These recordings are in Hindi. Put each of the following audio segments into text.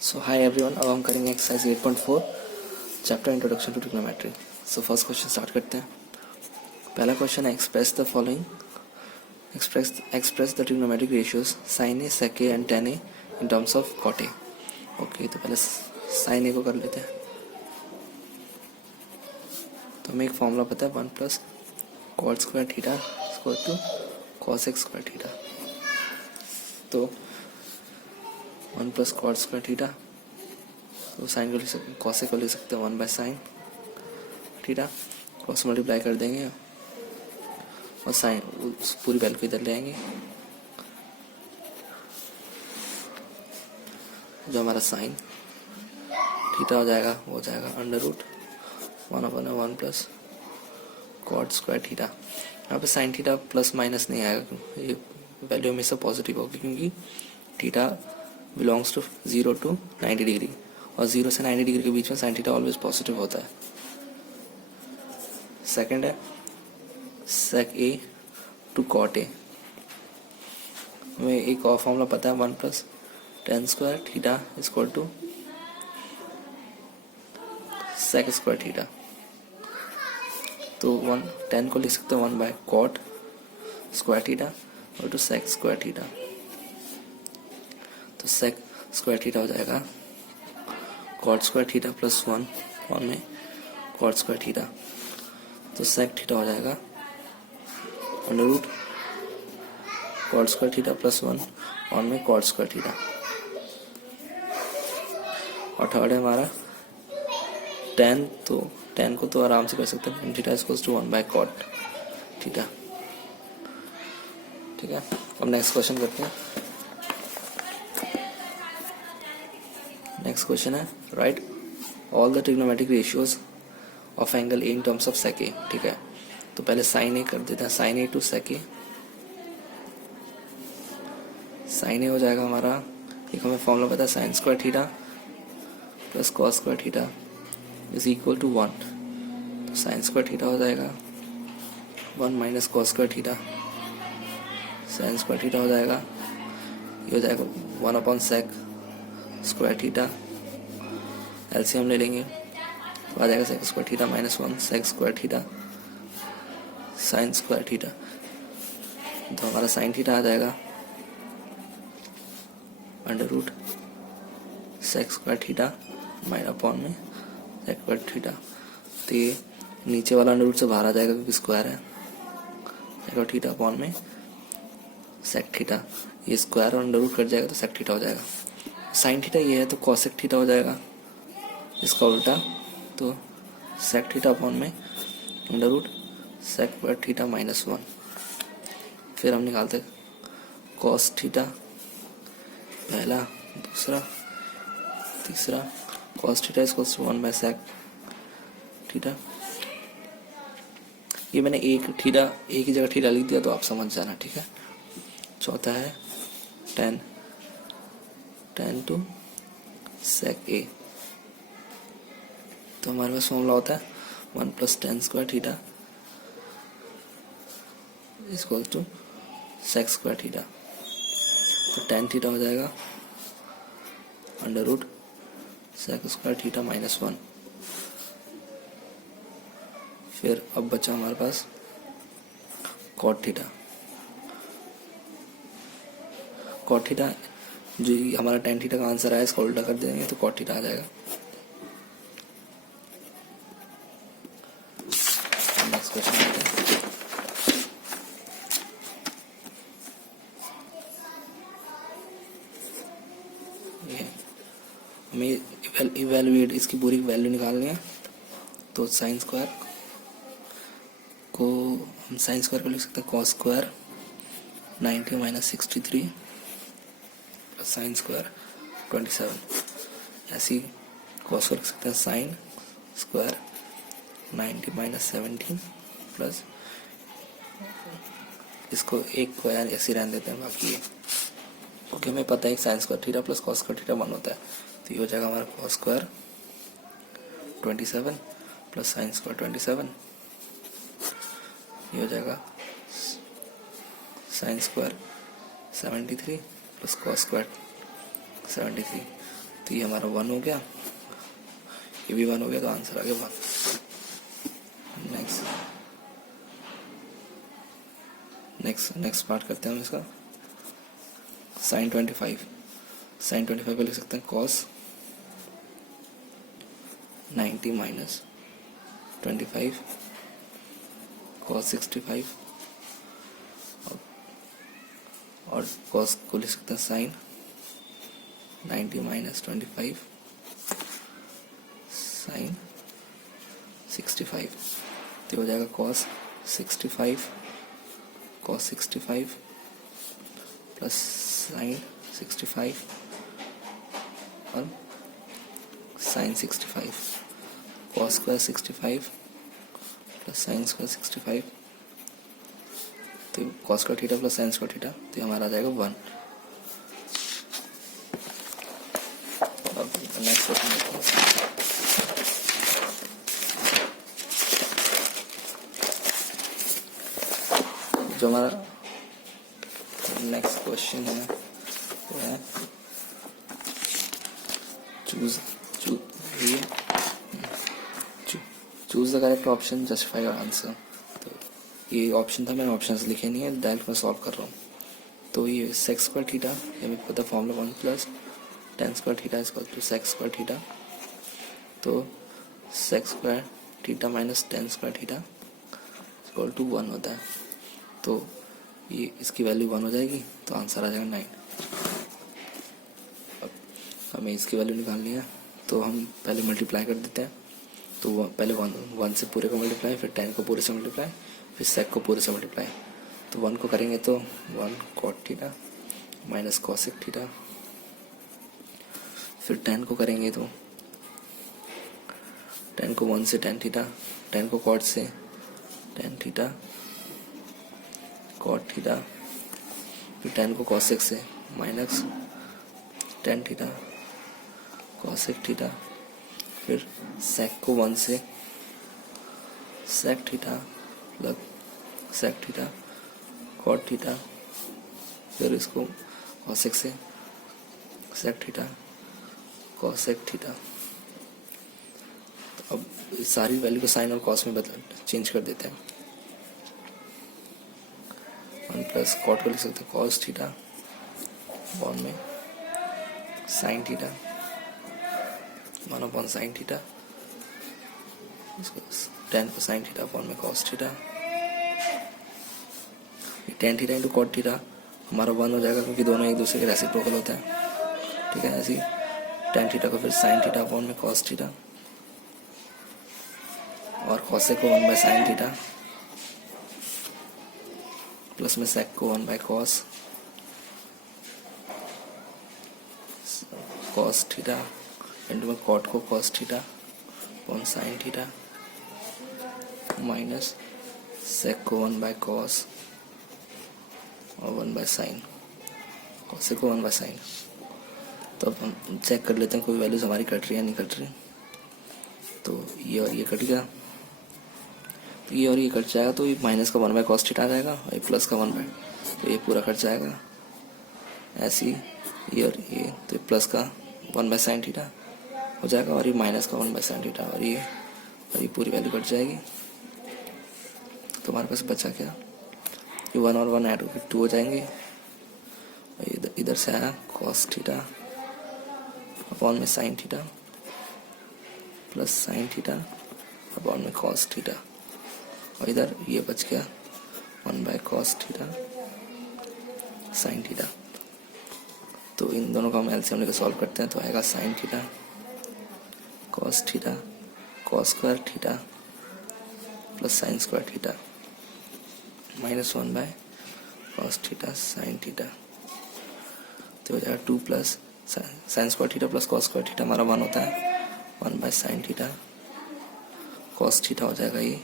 So hi everyone, अब हम करेंगे exercise 8.4 chapter introduction to trigonometry. So first question start करते हैं। पहला क्वेश्चन है express the following, express the trigonometric ratios sine A, sec A and tan A in terms of cot A. Okay, तो पहले साइन ए को कर लेते हैं। तो हमें एक फॉर्मूला पता है, 1 plus cot square theta equal to cosec square theta. तो 1 प्लस कॉट स्क्वायर थीटा, तो साइन को लिख सकते, कॉस को लिख सकते हैं 1 by sine theta. Cos multiply कर देंगे और साइन उस पूरी वैल्यू को इधर ले आएंगे। जो हमारा साइन थीटा हो जाएगा वो हो जाएगा under root 1/1 plus cot square theta. यहाँ पे साइन थीटा प्लस माइनस नहीं आएगा, ये वैल्यू हमेशा पॉजिटिव होगी क्योंकि theta belongs to 0 to 90 degree और 0 से 90 डिग्री के बीच में साइन थीटा ऑलवेज पॉजिटिव होता है। सेकंड है सेक ए टू कॉट ए। हमें एक और फॉर्मूला पता है, 1 plus tan square theta equal to sec square theta. तो 10 को लिख सकते हैं 1 बाय कॉट स्क्वायर थीटा और टू सेक स्क्वायर थीटा। तो सेक स्क्वायर थीटा हो जाएगा कॉट स्क्वायर थीटा प्लस 1 और में कॉट स्क्वायर थीटा। तो सेक थीटा हो जाएगा under root cot square theta plus 1 और में कॉट स्क्वायर थीटा। और थर्ड है हमारा टेन, तो टेन को तो आराम से कर सकते हैं, theta equals to 1 by cot theta. ठीक है, अब नेक्स्ट क्वेश्चन करते हैं। नेक्स्ट क्वेश्चन है write all the trigonometric ratios of angle A in terms of sec A. ठीक है, तो पहले साइन ए कर देते हैं, sine A to sec A. Sine A हो जाएगा हमारा, एक हमें फॉर्मूला पता है, sine square theta plus cos square theta is equal to 1। तो साइन स्क्वायर थीटा हो जाएगा 1 minus cos square theta, sine square theta हो जाएगा, ये हो जाएगा 1 सेक स्क्वायर थीटा। एलसीएम ले लेंगे तो आ जाएगा sec square theta minus 1 sec square theta sine square theta. तो हमारा साइन थीटा आ जाएगा under root sec square theta minus upon में सेक स्क्वायर थीटा। तो ये नीचे वाला अंडर रूट से बाहर आ जाएगा क्योंकि स्क्वायर है, सेक थीटा अपॉन में सेक थीटा। ये स्क्वायर और अंडर रूट कट जाएगा तो सेक थीटा हो जाएगा। साइन थीटा ये है तो कॉसेक थीटा हो जाएगा, इसका उल्टा तो सेक थीटा अपॉन में under root sec square theta minus 1। फिर हम निकालते कॉस थीटा, पहला दूसरा तीसरा, cos theta equals to 1 by sec theta. ये मैंने एक ही जगह थीटा लिख दिया तो आप समझ जाना। ठीक है, चौथा है टेन टू सेक ए। तो हमारे पास फॉर्मूला होता है 1 plus tan square theta equal to sec square theta. तो टेन थीटा हो जाएगा under root sec square theta minus 1। फिर अब बचा हमारे पास कॉट थीटा। कॉट थीटा जो हमारा टेन थीटा का आंसर आया इसको उल्टा कर देंगे तो कॉट थीटा आ जाएगा। नेक्स्ट क्वेश्चन हमें इवेलुएट इसकी पूरी वैल्यू निकालनी है। तो साइन स्क्वायर को हम साइन स्क्वायर को लिख सकते हैं cos square 90 minus 63 plus sine square 27। ऐसी कॉस को लिख सकते हैं साइन स्क्वायर 90 माइनस 17 प्लस इसको एक को ऐसे रहने देते हैं बाकी ये, क्योंकि हमें पता है sine square theta plus cos square theta 1 होता है। तो ये हो जाएगा हमारा cos square 27 plus sine square 27। ये हो जाएगा sine square 73 plus cos square 73। तो ये हमारा 1 हो गया, ये भी 1 हो गया, तो आंसर आ गया 1। नेक्स्ट पार्ट करते हैं हम इसका। sin 25 को लिख सकते हैं cos 90 माइनस 25 cos 65, और cos को लिख सकते हैं sin 90 माइनस 25 sin 65, तो हो जाएगा cos 65 प्लस sin 65 और sin 65, cos square 65 plus sin square 65, तो cos square theta plus sin square theta, तो हमारा आ जाएगा 1। अब नेक्स्ट क्वेश्चन देखते हैं। जो हमारा नेक्स्ट क्वेश्चन है वो है choose the correct option, justify your answer. तो ये ऑप्शन था, मैंने ऑप्शंस लिखे नहीं है, डायरेक्ट मैं सॉल्व कर रहा हूँ। तो ये सेक्स स्क्वायर थीटा, ये मेरे को पता formula 1 plus tan square theta is equal to sec square theta. तो sec square theta minus tan square theta equal to 1 होता है। तो ये इसकी वैल्यू 1 हो जाएगी, तो आंसर आ जाएगा 9। अब हमें इसकी वैल्यू निकालनी है, तो हम पहले मल्टीप्लाई कर देते हैं। तो पहले 1 से पूरे को मल्टीप्लाई, फिर tan को पूरे से मल्टीप्लाई, फिर sec को पूरे से मल्टीप्लाई। तो 1 को करेंगे तो 1 cot theta minus cosec theta, फिर tan को करेंगे तो tan को 1 से tan थीटा, tan को cot से tan थीटा cot थीटा, फिर tan को cosec से minus tan theta cosec theta, फिर sec को 1 से sec theta plus sec theta cot theta, फिर इसको cosec से sec थीटा cosec थीटा। तो अब इस सारी वैल्यू को साइन और कॉस में बदल चेंज कर देते हैं। 1 प्लस कॉट को लिख सकते हैं कॉस थीटा बॉन्ड में sine theta 1 upon sine theta, इसको tan को साइन थीटा अपॉन में cos theta, tan theta into cot theta हमारा 1 हो जाएगा, क्योंकि दोनों एक दूसरे के रेसिप्रोकल होते हैं। ठीक है, ऐसे ही tan थीटा को फिर साइन थीटा अपॉन में कॉस थीटा, और cosec को 1 बाय साइन थीटा प्लस में sec को 1 बाय cos थीटा इंटू में cot को cos theta upon sine theta minus sec को 1 बाय cos और 1 बाय साइन, cosec को 1 बाय साइन। तो अब हम चेक कर लेते हैं कोई वैल्यूज हमारी कट रही है नहीं कट रही। तो ये और ये कट गया, तो ये और ये कट जाएगा, तो ये माइनस का 1 बाय cos थीटा आ जाएगा और ये प्लस का 1 बाय, तो ये पूरा कट जाएगा। ऐसे ही ये और ये, तो ये प्लस का 1 बाय साइन थीटा हो जाएगा, और ये माइनस का 1 बाय साइन थीटा, और ये पूरी वैल्यू कट जाएगी। तो हमारे पास बचा क्या, ये 1 और 1 ऐड होकर 2 हो जाएंगे, और इधर से आया cos थीटा अपॉन में sine theta plus sine theta upon में cos थीटा, और इधर ये बच गया 1 by cos theta sine theta. तो इन दोनों का हम एलसीएम लेकर सॉल्व करते हैं, तो आएगा sine theta cos theta cos square theta plus sine square theta minus 1 by cos theta sine theta, तो हो जाएगा 2 plus sine square theta plus cos square theta हमारा 1 होता है, 1 by sine theta cos theta हो जाएगा, ये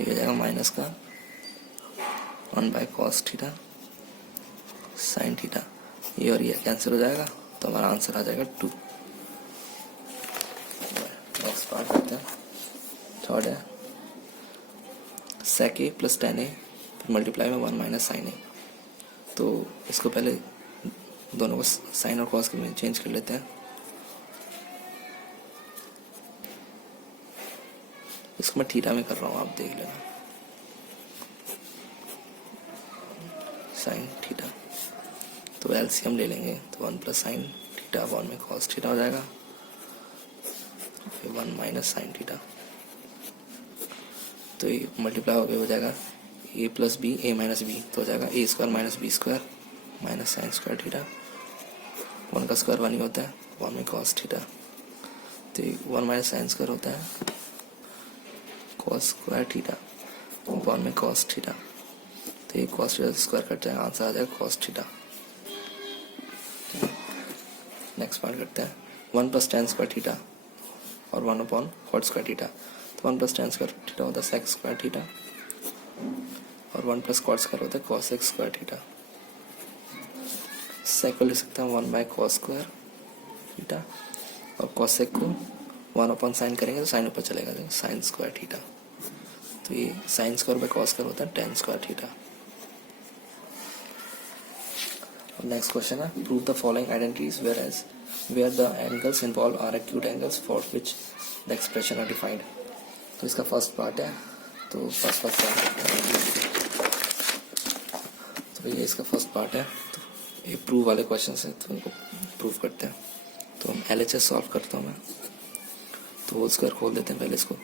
हो जाएगा माइनस का 1 by cos theta sine theta, ये और ये कैंसिल हो जाएगा, तो हमारा आंसर आ जाएगा 2। नेक्स्ट पार्ट करते हैं, थर्ड है sec a plus tan a फिर मल्टीप्लाई में 1 माइनस साइन a। तो इसको पहले दोनों को साइन और कॉस में चेंज कर लेते हैं। इसको मैं थीटा में कर रहा हूँ, आप देख लेना। साइन थीटा, तो एलसीएम ले लेंगे तो 1 प्लस साइन थीटा अपॉन में कॉस थीटा हो जाएगा, फिर 1 माइनस साइन थीटा। तो ये मल्टीप्लाई हो जाएगा A plus B A minus B, तो हो जाएगा A square minus B square minus sine square theta. 1 का स्क्वायर 1 ही होता है, 1 में कॉस थीटा, तो 1 माइनस साइन स्क्वायर होता है कॉस स्क्वायर थीटा अपॉन में कॉस थीटा। तो ये कॉस थीटा स्क्वायर कट जाएगा, आंसर आ जाएगा कॉस थीटा। नेक्स्ट पार्ट करते हैं। 1 प्लस टेन स्क्वायर थीटा और 1 अपॉन कॉट स्क्वायर थीटा। तो 1 प्लस टेन स्क्वायर थीटा होता है सेक स्क्वायर थीटा और 1 प्लस कॉट स्क्वायर होता है कॉस एक्स स्क्वायर थीटा। सेक को लिख सकते हैं 1 बाय कॉस स्क्वायर थीटा और कॉस सेक को 1 अपॉन साइन करेंगे तो साइन ऊपर चलेगा, साइन स्क्वायर थीटा। तो ये sine square by cos square होता है tan square theta. Next question है, prove the following identities where the angles involve are acute angles for which the expression are defined. तो इसका फर्स्ट पार्ट है, तो फर्स्ट तो ये इसका फर्स्ट पार्ट है। तो ये प्रूव वाले क्वेश्चन है, तो इनको प्रूव करते हैं। तो हम LHS सॉल्व करता हूँ मैं, तो होल स्क्वायर खोल देते हैं पहले इसको।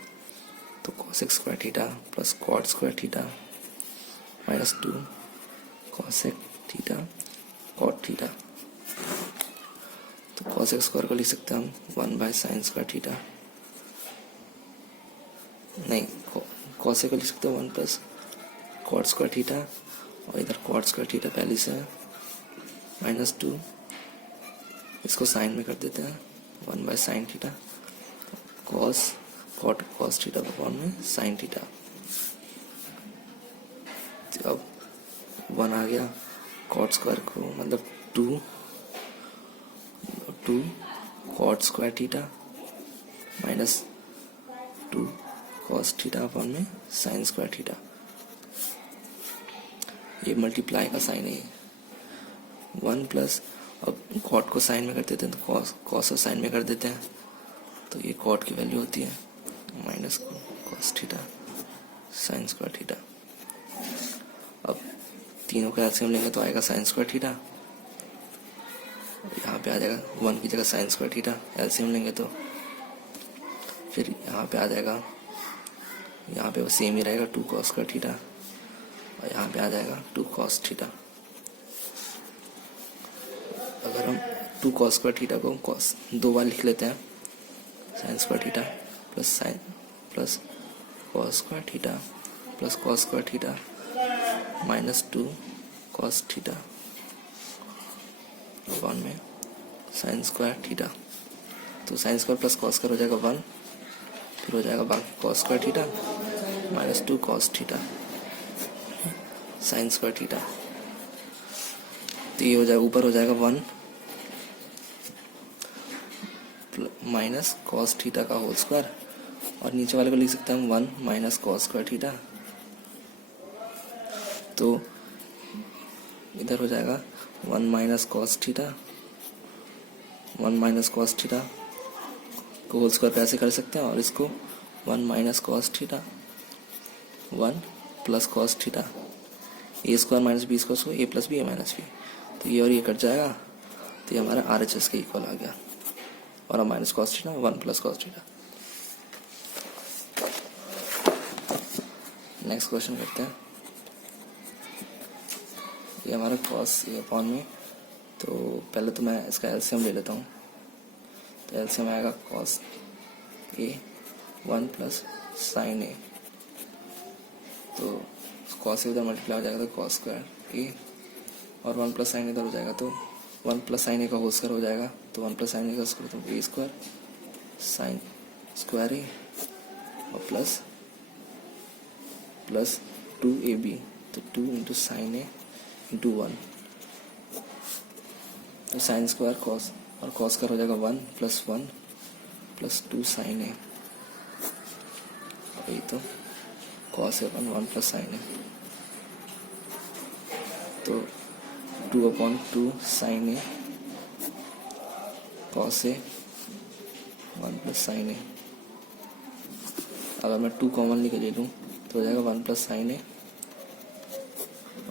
तो cos x square theta plus cot square theta minus 2 cos x theta cot theta. तो cos x स्क्वायर को लिख सकते हैं हम 1 बाय साइन स्क्वायर थीटा, नहीं cos x को लिख सकते हैं 1 प्लस cot स्क्वायर थीटा और इधर cot स्क्वायर थीटा पहले से है माइनस 2, इसको साइन में कर देते हैं 1 by sine theta cos theta upon में साइन थीटा। तो अब 1 आ गया, cot स्क्वायर को मतलब 2 cot square theta minus 2 cos theta upon में साइन स्क्वायर थीटा। ये मल्टीप्लाई का साइन है, 1 प्लस, अब cot को साइन में कर देते हैं तो cos और साइन में कर देते हैं, तो ये cot की वैल्यू होती है minus cos theta sine square theta. अब तीनों का एलसीएम लेंगे तो आएगा साइन स्क्वायर थीटा, यहाँ पे आ जाएगा 1 की जगह साइन स्क्वायर थीटा, एलसीएम लेंगे तो फिर यहाँ पे आ जाएगा, यहाँ पे वो सेम ही रहेगा 2 cos स्क्वायर थीटा और यहाँ पे आ जाएगा 2 cos थीटा। अगर हम 2 cos स्क्वायर थीटा को cos 2 बार लिख लेते हैं, sign square theta plus cos square theta plus cos square theta minus 2 cos theta upon में साइन स्क्वायर थीटा। तो sine square plus cos square हो जाएगा 1, फिर हो जाएगा बाकी cos square theta minus 2 cos theta sine square theta. तो ये हो जाएगा, ऊपर हो जाएगा 1 माइनस cos थीटा का होल स्क्वायर और नीचे वाले को लिख सकते हैं हम 1 माइनस cos स्क्वायर थीटा। तो इधर हो जाएगा 1 minus cos theta, 1 minus cos theta को होल स्क्वायर कैसे कर सकते हैं और इसको 1 minus cos theta 1 plus cos theta A square minus B square को A plus B A minus B, तो ये और ये कट जाएगा, तो ये हमारा RHS के इक्वल आ गया और minus cos theta 1 plus cos theta. Next question करते हैं। ये हमारा cos ए अपॉन में, तो पहले तो मैं इसका एलसीएम ले लेता हूँ। तो एलसीएम आएगा cos A 1 plus sign A, तो cos ए उधर मल्टीप्लाई हो जाएगा तो cos स्क्वायर ए और 1 प्लस साइन इधर हो जाएगा, तो 1 प्लस साइन ए का होल स्क्वायर हो जाएगा, तो 1 प्लस साइन ए का स्क्वायर तो ए स्क्वायर साइन स्क्वायर ए और प्लस 2ab, तो 2 इंटू साइन ए इंटू 1, तो साइन स्क्वायर कॉस और कॉस स्क्वायर हो जाएगा 1 प्लस 2 साइन ए, वही तो कॉस है 1 प्लस साइन ए, तो 2/2 sign A cos A 1 plus sign ए। अगर मैं 2 कॉमन लेके ले लूँ तो हो जाएगा 1 प्लस साइन ए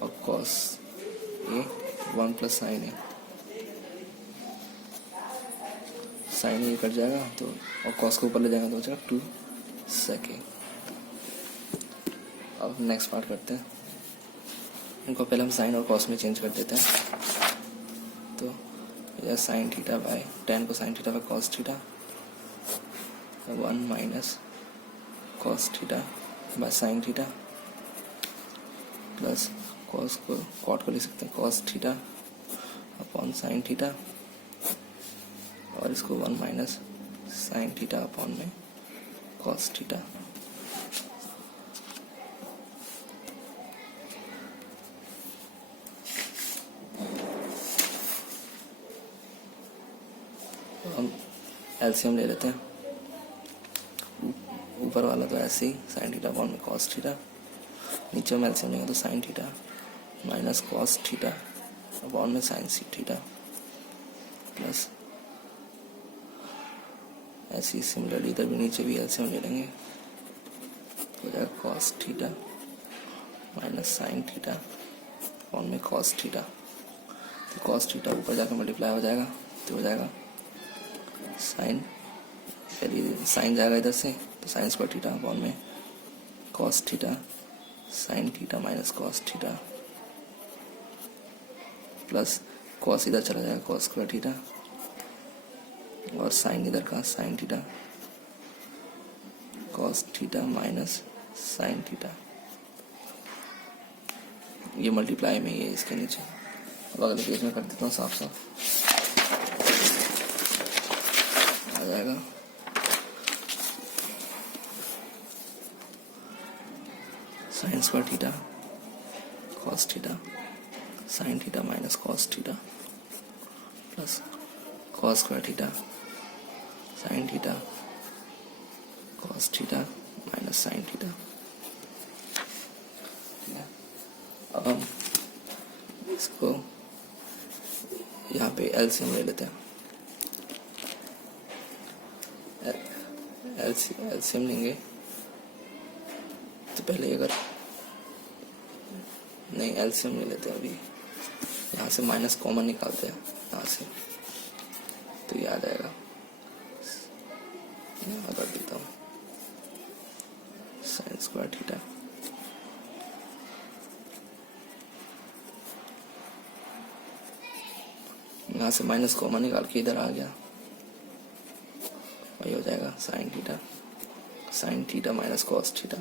और cos A 1 plus sign A, sine A cut जाएगा तो और कॉस को ऊपर ले जाएगा तो हो जाएगा 2 sec ए। अब नेक्स्ट पार्ट करते हैं, इनको पहले हम साइन और कॉस में चेंज कर देते हैं। तो साइन थीटा बाय टेन को sine theta by cos theta 1 minus cos theta by sine theta plus cos को कॉट को लिख सकते हैं cos theta upon sine theta और इसको 1 माइनस साइन थीटा अपॉन में कॉस थीटा। हम एलसीएम ले लेते हैं, ऊपर वाला तो ऐसे ही साइन थीटा अपॉन में कॉस थीटा, नीचे हम एलसीएम लेंगे तो sine theta minus cos theta upon में साइन सी थीटा प्लस ऐसी सिमिलरली इधर भी नीचे भी एलसीएम ले लेंगे हो जाएगा cos theta minus sign theta upon में कॉस थीटा। तो कॉस थीटा ऊपर जाकर मल्टीप्लाई हो जाएगा तो हो जाएगा साइन, पहले साइन जाएगा इधर से तो साइन स्क्वायर थीटा अपॉन में cos theta sine theta minus cos theta plus cos इधर चला जाएगा कॉस स्क्वायर थीटा और साइन इधर का sign theta cos theta minus sign theta, ये मल्टीप्लाई में ही है इसके नीचे। अब अगले पेज में कर देता हूँ साफ साफ, आ जाएगा sine square theta cos theta sine theta minus cos theta plus cos square theta sine theta cos theta minus sine theta. अब हम इसको यहाँ पे एलसीएम ले लेते हैं, एलसीएम लेंगे तो पहले अगर नहीं एलसीएम ले लेते हैं, अभी यहाँ से माइनस कॉमन निकालते हैं यहाँ से तो ये आ जाएगा, यहाँ कर देता हूँ साइन स्क्वायर थीटा यहाँ से माइनस कॉमन निकाल के इधर आ गया, वही हो जाएगा sine theta minus cos theta.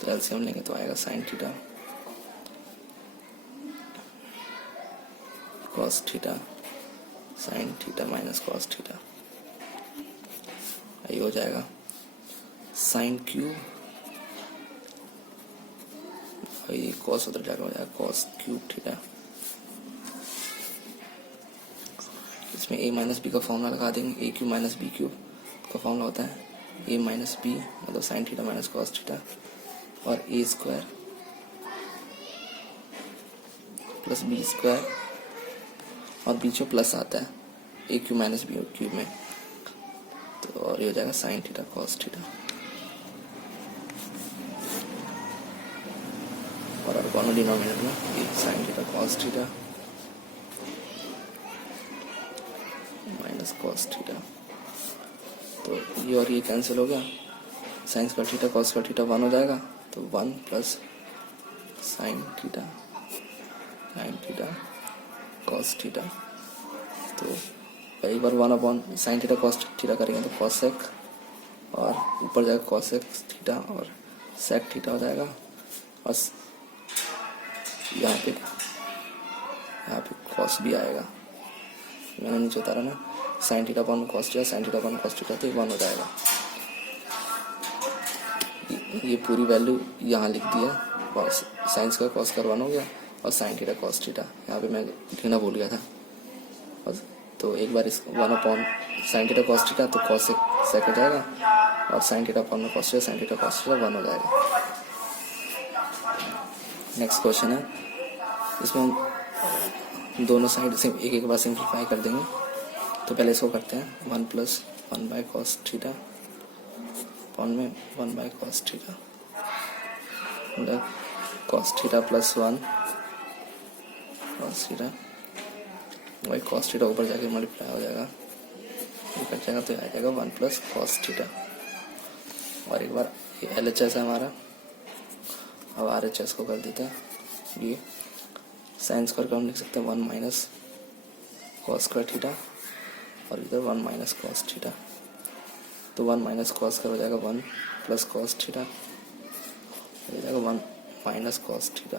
तो एलसीएम लेंगे तो आएगा sine theta cos theta sine theta minus cos theta, ये हो जाएगा साइन क्यूब और ये कॉस उधर जाकर हो जाएगा कॉस क्यूब थीटा। इसमें a माइनस बी का फॉर्मूला लगा देंगे, ए क्यूब माइनस बी क्यूब का फॉर्मूला होता है a माइनस बी मतलब sine theta minus cos theta और ए स्क्वायर प्लस बी स्क्वायर और बीच में प्लस आता है ए क्यूब माइनस बी क्यूब में, तो और ये हो जाएगा साइन थीटा कॉस थीटा और अब कॉमन डिनोमिनेटर में ये sign theta cos theta minus cos theta, तो ये और ये कैंसिल हो गया, sign square theta cos square theta 1 हो जाएगा तो 1 plus sine theta cos theta. तो एक बार 1 upon sine theta cos theta करेंगे तो कॉस सेक और ऊपर जाएगा कॉस सेक थीटा और सेक थीटा हो जाएगा और यहाँ पे कॉस भी आएगा, मैंने नीचे उतारा ना sign theta upon cos theta sine theta upon cos theta तो 1 हो जाएगा। ये पूरी वैल्यू यहाँ लिख दिया, साइंस का कॉस का 1 हो गया और साइन थीटा कॉस थीटा यहाँ पे मैं लिखना भूल गया था। तो एक बार इस 1 upon sine theta cos theta तो कॉस सेक हो जाएगा और साइन थीटा अपॉन में cos theta sine theta cos theta 1 हो जाएगा। नेक्स्ट क्वेश्चन है, इसमें हम दोनों साइड से एक बार सिंप्लीफाई कर देंगे। तो पहले इसको करते हैं 1 plus 1 by cos theta upon में 1 बाय कॉस थीटा, मतलब cos theta plus 1 cos theta भाई कॉस थीटा ऊपर जाके मल्टीप्लाई हो जाएगा, ये कट जाएगा तो आ जाएगा 1 प्लस कॉस थीटा। और एक बार ये LHS है हमारा, अब RHS को कर देते हैं। ये साइन स्क्वायर का हम लिख सकते हैं 1 माइनस कॉस स्क्वायर थीटा और इधर 1 माइनस कॉस थीटा, तो 1 माइनस कॉस स्क्वायर हो जाएगा 1 प्लस कॉस थीटा, हो जाएगा 1 minus cos theta,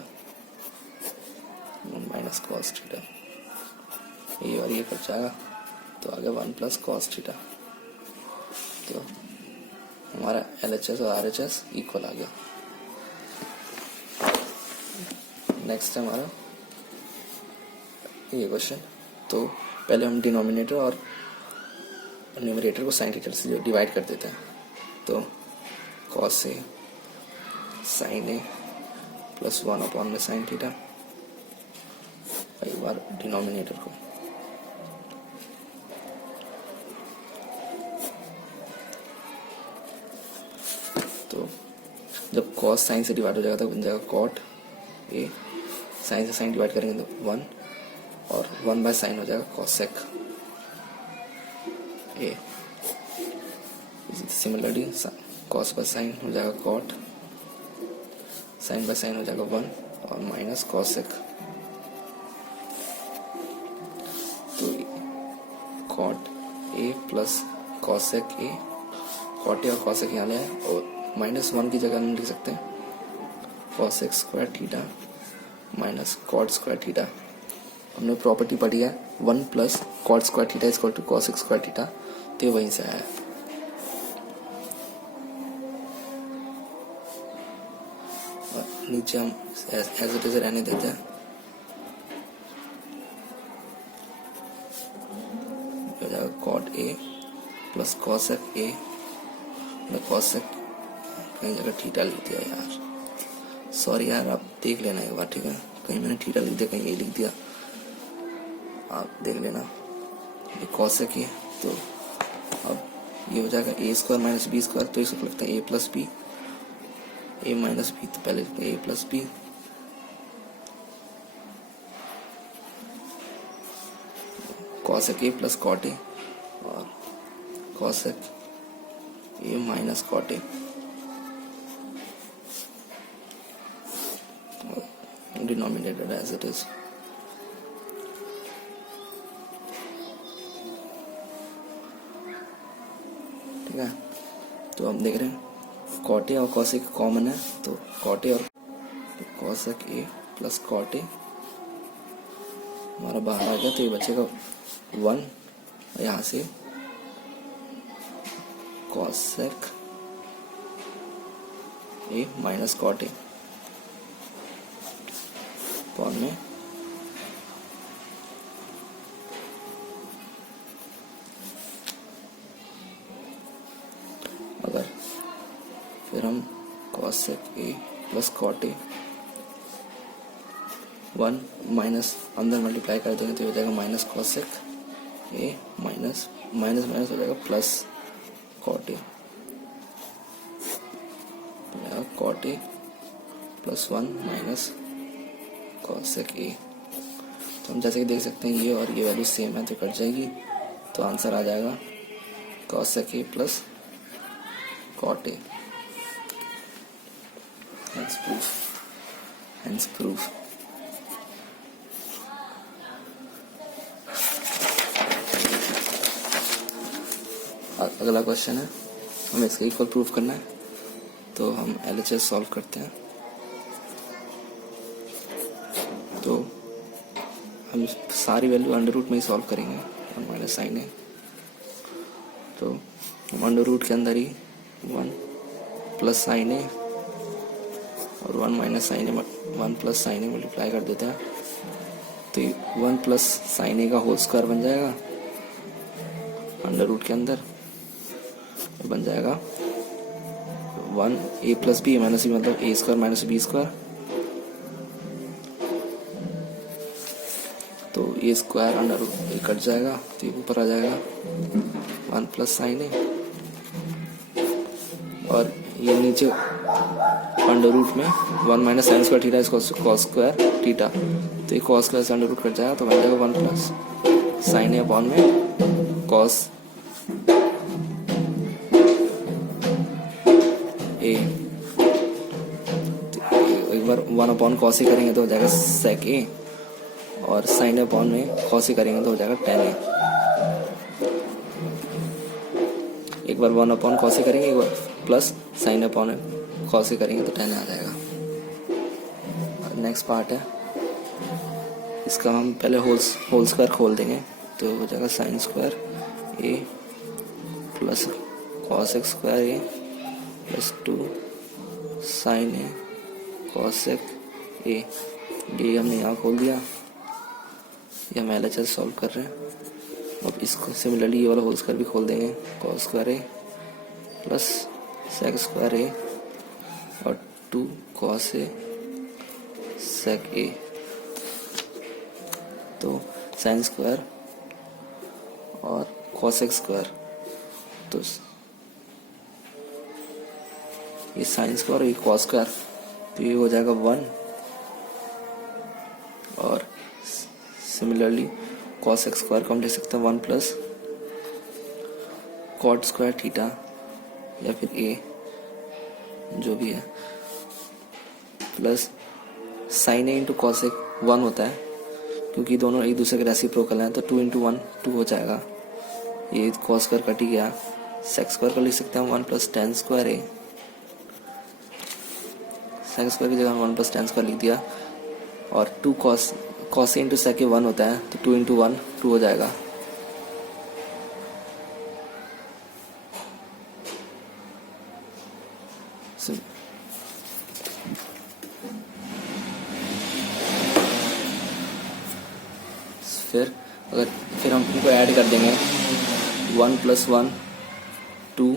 1 minus cos theta, ये और ये कट जाएगा तो आ गया 1 प्लस कॉस थीटा। तो हमारा LHS और RHS इक्वल आ गया। नेक्स्ट है हमारा ये क्वेश्चन। तो पहले हम डिनोमिनेटर और न्यूमरेटर को साइन थीटा से डिवाइड कर देते हैं। तो cos A sine A plus 1 upon में साइन थीटा, एक बार डिनोमिनेटर को तो जब कॉस साइन से डिवाइड हो जाएगा तो बन जाएगा कॉट ए, साइन से साइन डिवाइड करेंगे तो 1 और 1 बाय साइन हो जाएगा cosec A. Similarly cos by sine हो जाएगा कॉट, साइन बाय साइन हो जाएगा 1 और माइनस कॉसेक। तो cot A plus cosec A, cot A और कॉसेक यहाँ ले आए और -1 की जगह हम लिख सकते हैं cosec square theta minus cot square theta. हमने प्रॉपर्टी पढ़ी है 1 plus cot square theta is equal to cosec square theta, तो वहीं से आया है। और नीचे हम एज इट इज रहने देते हैं, हो जाएगा cot A plus cosec A, cosec कहीं जगह थीटा लिख दिया यार, सॉरी यार, आप देख लेना एक बार, ठीक है? कहीं मैंने थीटा लिख दिया, कहीं ए लिख दिया, आप देख लेना। ये कॉसेक है तो अब ये हो जाएगा A square minus B square, तो इसको लगता है A plus B, A minus B, तो पहले A plus B, cosec A plus cot A और cosec A minus cot A, denominated as it is. ठीक है, तो हम देख रहे हैं कॉट ए और कॉसेक कॉमन है, तो कॉट ए और cosec A plus cot A हमारा बाहर आ गया, तो ये बचेगा 1, यहाँ से cosec A minus cot A upon में अगर फिर हम cosec A plus cot A 1 minus अंदर मल्टीप्लाई कर देंगे तो हो जाएगा minus cosec A minus minus minus हो जाएगा plus cot A, cot A plus 1 minus cosec A. तो हम जैसे कि देख सकते हैं ये और ये वैल्यू सेम है तो कट जाएगी, तो आंसर आ जाएगा cosec A plus cot A. Hence proof. अगला क्वेश्चन है, हमें इसका इक्वल प्रूफ करना है, तो हम LHS सॉल्व करते हैं। तो हम सारी वैल्यू अंडर रूट में ही सॉल्व करेंगे, 1 माइनस साइन है, तो हम अंडर रूट के अंदर ही 1 प्लस साइन है और 1 माइनस साइन है 1 प्लस साइन है मल्टीप्लाई कर देते हैं, तो 1 प्लस साइन ए का होल स्क्वायर बन जाएगा अंडर रूट के अंदर, बन जाएगा 1 ए प्लस बी माइनस बी, मतलब ए स्क्वायर माइनस बी स्क्वायर, तो ये स्क्वायर अंडर रूट ये कट जाएगा तो ये ऊपर आ जाएगा 1 प्लस साइन ए, और ये नीचे अंडर रूट में 1 माइनस साइन स्क्वायर थीटा इसको कॉस स्क्वायर थीटा, तो ये कॉस स्क्वायर से अंडर रूट कट जाएगा तो बन जाएगा 1 प्लस साइन ए अपॉन में कॉस ए। एक बार 1 अपॉन कॉस ए करेंगे तो हो जाएगा सेक ए, और साइन ए अपॉन में कॉस ए करेंगे तो हो जाएगा टेन ए। एक बार 1 अपॉन कॉस ए करेंगे, एक बार प्लस साइन अपॉन कॉस ए करेंगे तो टेन आ जाएगा। नेक्स्ट पार्ट है, इसका हम पहले होल स्क्वायर खोल देंगे तो हो जाएगा साइन स्क्वायर ए प्लस कॉस एक्स स्क्वायर ए प्लस 2 साइन ए कॉस एक्स ए। ये हमने यहाँ खोल दिया, ये हम LHS सॉल्व कर रहे हैं। अब इसको सिमिलरली ये वाला होल स्क्वायर भी खोल देंगे, cos square A plus sec square A और 2 कॉस ए सेक ए। तो साइन स्क्वायर और कॉस एक्स स्क्वायर, तो ये साइन स्क्वायर और ये कॉस स्क्वायर, तो ये हो जाएगा 1, और सिमिलरली कॉस एक्स स्क्वायर को हम लिख सकते हैं 1 प्लस कॉट स्क्वायर थीटा या फिर ए जो भी है, प्लस साइन ए इंटू कॉस एक 1 होता है क्योंकि दोनों एक दूसरे के रेसिप्रोकल हैं, तो 2 इंटू 1 2 हो जाएगा। ये कॉस स्क्वायर कट ही गया, सेक स्क्वायर को लिख सकते हैं 1 प्लस टेन स्क्वायर ए, सेक स्क्वायर की जगह 1 प्लस टेन स्क्वायर लिख दिया, और 2 कॉस ए इंटू सेक ए 1 होता है, तो 2 इंटू 1 2 हो जाएगा। फिर हम इनको ऐड कर देंगे, 1 plus 1 2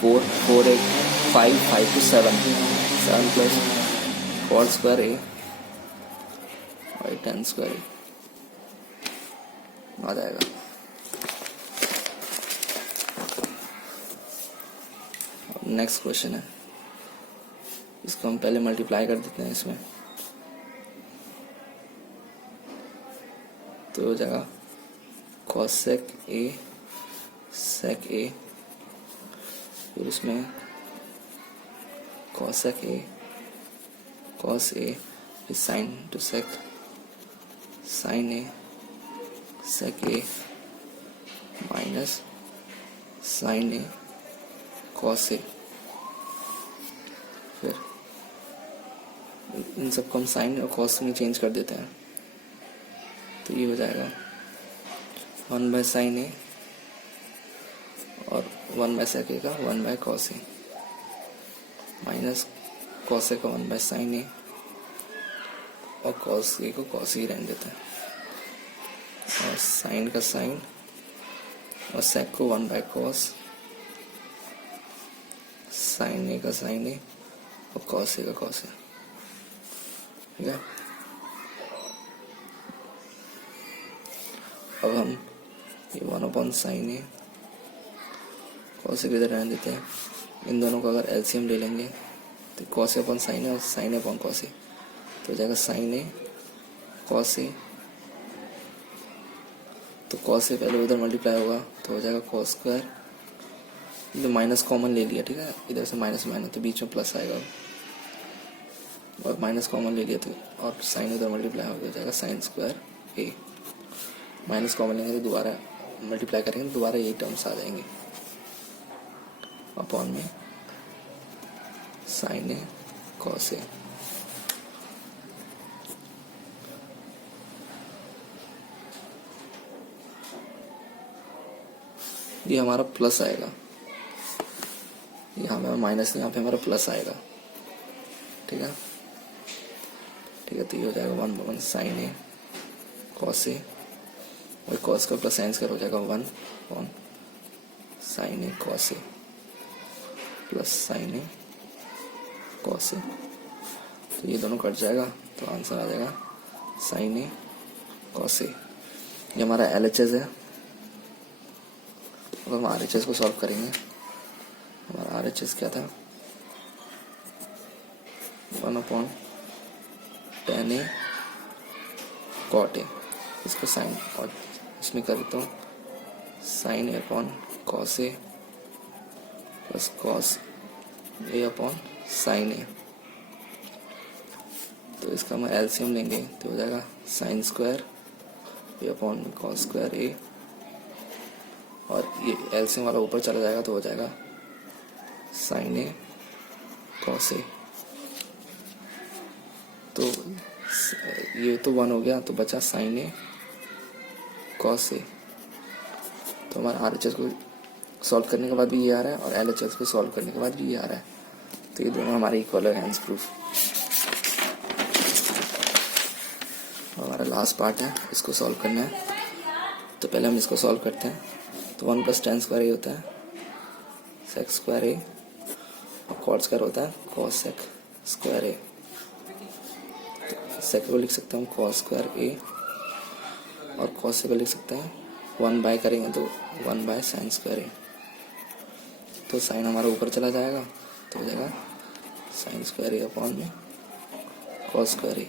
4 4 8 5 5 to 7 7 plus cot square A और 10 स्क्वायर ए आ जाएगा। नेक्स्ट क्वेश्चन है, इसको हम पहले मल्टीप्लाई कर देते हैं इसमें, तो हो जाएगा कॉस सेक ए सेक ए, फिर उसमें cos sec A cos A, फिर sign to sec sign A sec A minus sign A cos A. फिर इन सबको हम साइन और कॉस में चेंज कर देते हैं, तो ये हो जाएगा 1 बाय साइन ए और 1 बाय सेक ए का 1 by cos A minus cos A का 1 बाय साइन ए और कॉस ए को कॉस ही रहने देते हैं, और साइन का साइन और सेक को 1 बाय कॉस, साइन ए का साइन ए और कॉस ए का कॉस ए। ठीक है, अब हम ये 1 upon sine A cos A को इधर रहने देते हैं। इन दोनों का अगर एलसीएम ले लेंगे तो कॉस ए अपॉन साइन ए और साइन ए अपॉन कॉस ए, तो हो जाएगा साइन ए कॉस ए, तो कॉस ए पहले उधर मल्टीप्लाई होगा तो हो जाएगा कॉस स्क्वायर, जो माइनस कॉमन ले लिया, ठीक है, इधर से माइनस माइनस तो बीच में प्लस आएगा, और माइनस कॉमन ले लिया तो और साइन उधर मल्टीप्लाई हो जाएगा साइन स्क्वायर ए, माइनस कॉमन लेंगे तो दोबारा मल्टीप्लाई करेंगे तो दोबारा यही टर्म्स आ जाएंगे, अपॉन में साइन ए कॉस ए। ये हमारा प्लस आएगा, यहाँ पे माइनस, यहाँ पे हमारा प्लस आएगा। ठीक है, ठीक है, तो ये हो जाएगा 1 upon sine A cos A, और कॉस का प्लस साइन स्क्वायर हो जाएगा 1 upon sine A cos A plus sign A cos A, तो ये दोनों कट जाएगा तो आंसर आ जाएगा साइन ए कॉस ए। ये हमारा LHS है। अब हम RHS को सॉल्व करेंगे। हमारा RHS क्या था, 1/10A cot A। इसको साइन और इसमें कर देता हूँ sine A upon cos A plus cos A upon sine A. तो इसका हम एलसीएम लेंगे तो हो जाएगा sine square A upon cos square A, और ये एलसीएम वाला ऊपर चला जाएगा तो हो जाएगा साइन ए कॉस ए। तो ये तो 1 हो गया, तो बचा साइन ए कॉस ए। तो हमारा RHS को सॉल्व करने के बाद भी ये आ रहा है और LHS को सॉल्व करने के बाद भी ये आ रहा है, तो ये दोनों हमारे इक्वल है, हैंस प्रूफ। हमारा लास्ट पार्ट है, इसको सॉल्व करना है। तो पहले हम इसको सॉल्व करते हैं। तो 1 + tan स्क्वायर ए होता है सेक स्क्वायर ए, और कॉट स्क्वायर होता है कॉस सेक स्क्वायर ए। सेक को लिख सकते हैं हम कॉस स्क्वायर ए, और कॉस से को लिख सकते हैं 1 बाय करेंगे तो 1/sin स्क्वायर ए। तो साइन हमारा ऊपर चला जाएगा तो हो जाएगा साइन स्क्वायर ए अपॉन में कॉस स्क्वायर ए,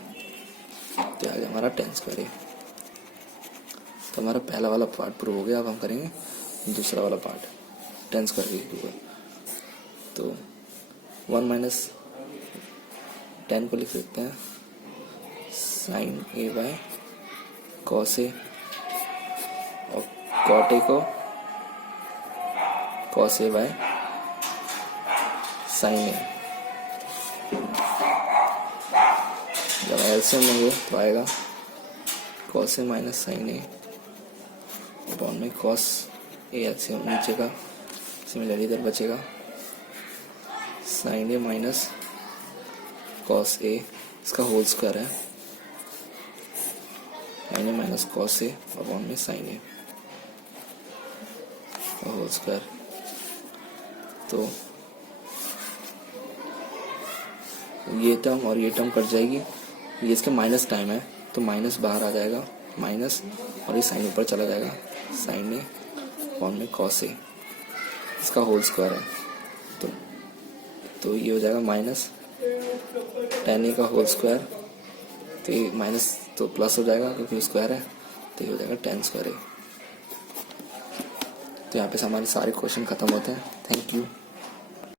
तो आ गया हमारा tan स्क्वायर ए। तो हमारा पहला वाला पार्ट प्रूव हो गया। अब हम करेंगे दूसरा वाला पार्ट, tan स्क्वायर ए प्रूव। तो 1 - tan को लिख सकते हैं साइन ए बाय कॉस ए, और कॉट ए को कॉस ए बाय साइन ए। जब एलसीएम लेंगे तो आएगा cos A minus sign A upon में कॉस ए। एलसीएम नीचे का सिमिलरली इधर बचेगा साइन ए माइनस कॉस ए, इसका होल स्क्वायर है, sign A minus cos A upon में साइन ए होल स्क्वायर। तो ये टर्म और ये टर्म कट जाएगी, ये इसका माइनस टाइम है तो माइनस बाहर आ जाएगा, माइनस, और ये साइन ऊपर चला जाएगा साइन ए अपॉन में कॉस ए, इसका होल स्क्वायर है। तो ये हो जाएगा माइनस tan ए का होल स्क्वायर, तो ये माइनस तो प्लस हो जाएगा क्योंकि स्क्वायर है, तो ये हो जाएगा tan स्क्वायर ए। तो यहाँ पे से हमारे सारे क्वेश्चन खत्म होते हैं। Thank you.